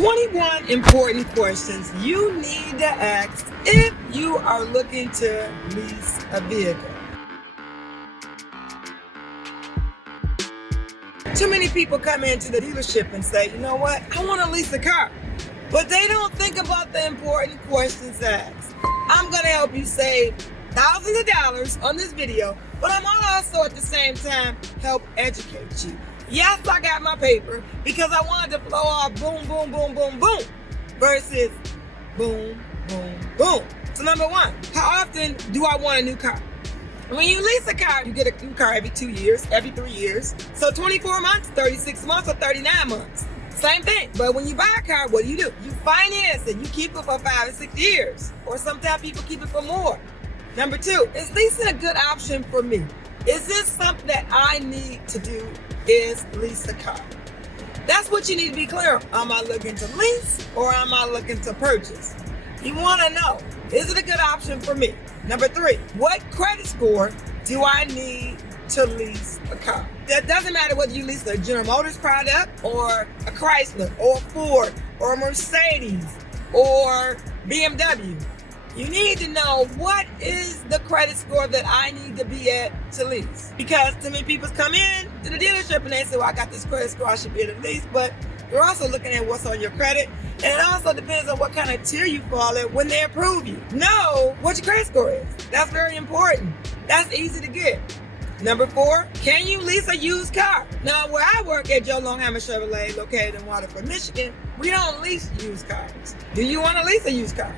21 important questions you need to ask if you are looking to lease a vehicle. Too many people come into the dealership and say, you know what, I want to lease a car. But they don't think about the important questions to ask. I'm going to help you save thousands of dollars on this video, but I'm also at the same time help educate you. Yes, I got my paper because I wanted to flow off boom, boom, boom, boom, boom versus boom, boom, boom. So number one, how often do I want a new car? When you lease a car, you get a new car every 2 years, every 3 years. So 24 months, 36 months, or 39 months. Same thing. But when you buy a car, what do? You finance it. You keep it for 5 and 6 years. Or sometimes people keep it for more. Number two, is leasing a good option for me? Is this something that I need to do? Is lease a car? That's what you need to be clear on. Am I looking to lease or am I looking to purchase? You want to know, is it a good option for me? Number three, what credit score do I need to lease a car? That doesn't matter whether you lease a General Motors product or a Chrysler or a Ford or a Mercedes or BMW. You need to know what is the credit score that I need to be at to lease. Because too many people come in to the dealership and they say, well, I got this credit score, I should be able to lease. But you're also looking at what's on your credit. And it also depends on what kind of tier you fall in when they approve you. Know what your credit score is. That's very important. That's easy to get. Number four, can you lease a used car? Now, where I work at Joe Longheimer Chevrolet, located in Waterford, Michigan, we don't lease used cars. Do you want to lease a used car?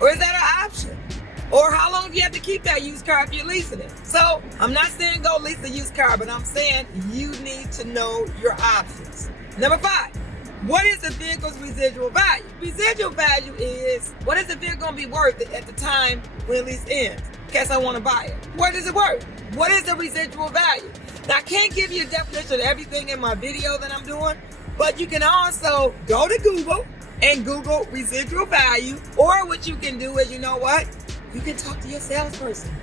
Or is that an option? Or how long do you have to keep that used car if you're leasing it? So I'm not saying go lease a used car, but I'm saying you need to know your options. Number five, what is the vehicle's residual value? Residual value is what is the vehicle going to be worth at the time when the lease ends? In case I want to buy it. What is it worth? What is the residual value? Now I can't give you a definition of everything in my video that I'm doing, but you can also go to Google and Google residual value, or what you can do is, you know what? You can talk to your salesperson.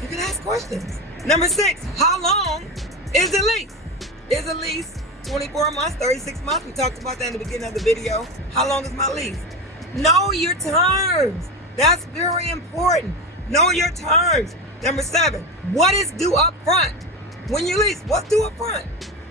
You can ask questions. Number six, how long is the lease? Is a lease 24 months, 36 months? We talked about that in the beginning of the video. How long is my lease? Know your terms. That's very important. Know your terms. Number seven, what is due up front? When you lease, what's due up front?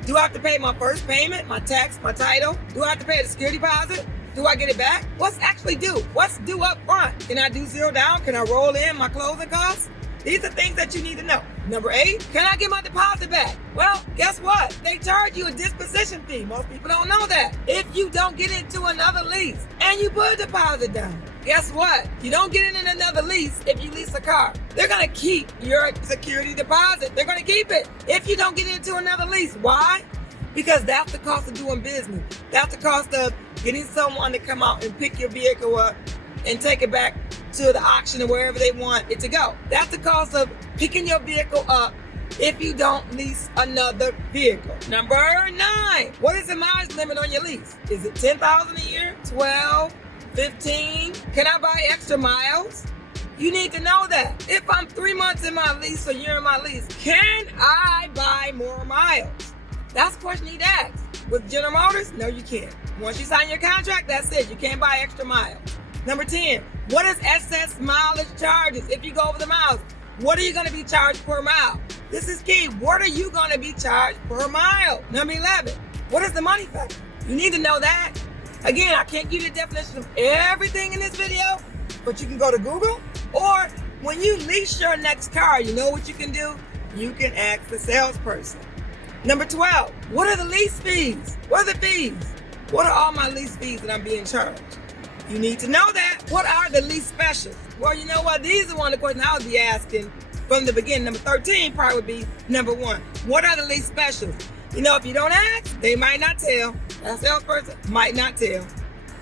Do I have to pay my first payment, my tax, my title? Do I have to pay the security deposit? Do I get it back? What's actually due? What's due up front? Can I do zero down? Can I roll in my closing costs? These are things that you need to know. Number eight, can I get my deposit back? Well, guess what? They charge you a disposition fee. Most people don't know that. If you don't get into another lease and you put a deposit down, guess what? You don't get in another lease if you lease a car. They're going to keep your security deposit. They're going to keep it if you don't get into another lease. Why? Because that's the cost of doing business. That's the cost of getting someone to come out and pick your vehicle up and take it back to the auction or wherever they want it to go. That's the cost of picking your vehicle up if you don't lease another vehicle. Number nine, what is the mileage limit on your lease? Is it 10,000 a year, 12, 15? Can I buy extra miles? You need to know that. If I'm 3 months in my lease or a year in my lease, can I buy more miles? That's a question you'd ask. With General Motors, no, you can't. Once you sign your contract, that's it. You can't buy extra miles. Number 10, what is excess mileage charges? If you go over the miles, what are you going to be charged per mile? This is key. What are you going to be charged per mile? Number 11, what is the money factor? You need to know that. Again, I can't give you a definition of everything in this video, but you can go to Google, or when you lease your next car, you know what you can do? You can ask the salesperson. Number 12, what are the lease fees? What are the fees? What are all my lease fees that I'm being charged? You need to know that. What are the lease specials? Well, you know what? These are one of the questions I would be asking from the beginning. Number 13 probably would be number one. What are the lease specials? You know, if you don't ask, they might not tell. That salesperson might not tell.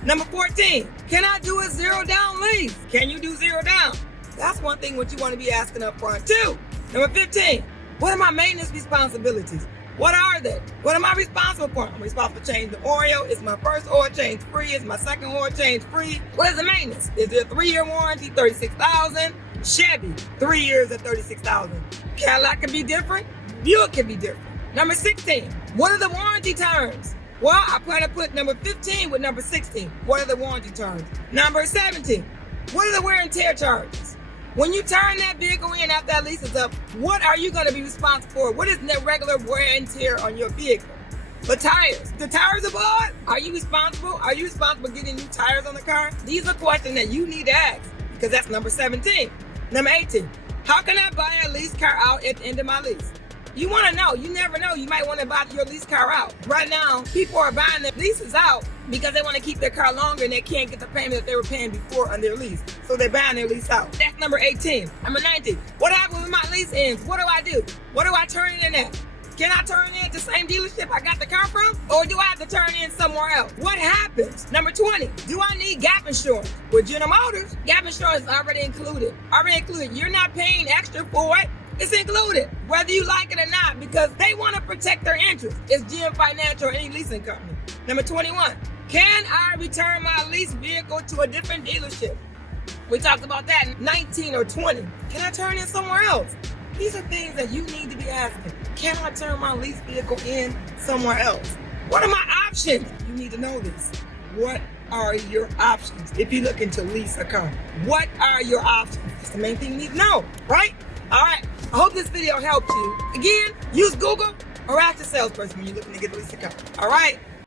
Number 14, can I do a zero down lease? Can you do zero down? That's one thing what you want to be asking up front too. Number 15, what are my maintenance responsibilities? What are they? What am I responsible for? I'm responsible for changing the oil. Is my first oil change free? Is my second oil change free? What is the maintenance? Is there a 3-year warranty, $36,000? Chevy, 3 years at $36,000. Cadillac can be different. Buick can be different. Number 16, what are the warranty terms? Well, I plan to put number 15 with number 16. What are the warranty terms? Number 17, what are the wear and tear charges? When you turn that vehicle in after that lease is up, what are you going to be responsible for? What is the regular wear and tear on your vehicle? The tires. The tires are bought. Are you responsible? Are you responsible for getting new tires on the car? These are questions that you need to ask because that's number 17. Number 18, how can I buy a lease car out at the end of my lease? You want to know. You never know. You might want to buy your lease car out. Right now, people are buying their leases out because they want to keep their car longer and they can't get the payment that they were paying before on their lease. So they're buying their lease out. That's number 18. Number 19, what happens when my lease ends? What do I do? What do I turn it in at? Can I turn it in at the same dealership I got the car from? Or do I have to turn it in somewhere else? What happens? Number 20, do I need gap insurance? With General Motors, gap insurance is already included. You're not paying extra for it. It's included, whether you like it or not, because they want to protect their interests. It's GM Financial or any leasing company. Number 21, can I return my leased vehicle to a different dealership? We talked about that. 19 or 20, can I turn it somewhere else? These are things that you need to be asking. Can I turn my leased vehicle in somewhere else? What are my options? You need to know this. What are your options if you're looking to lease a car? What are your options? That's the main thing you need to know, right? All right, I hope this video helped you. Again, use Google or ask the salesperson when you're looking to get a lease car. All right,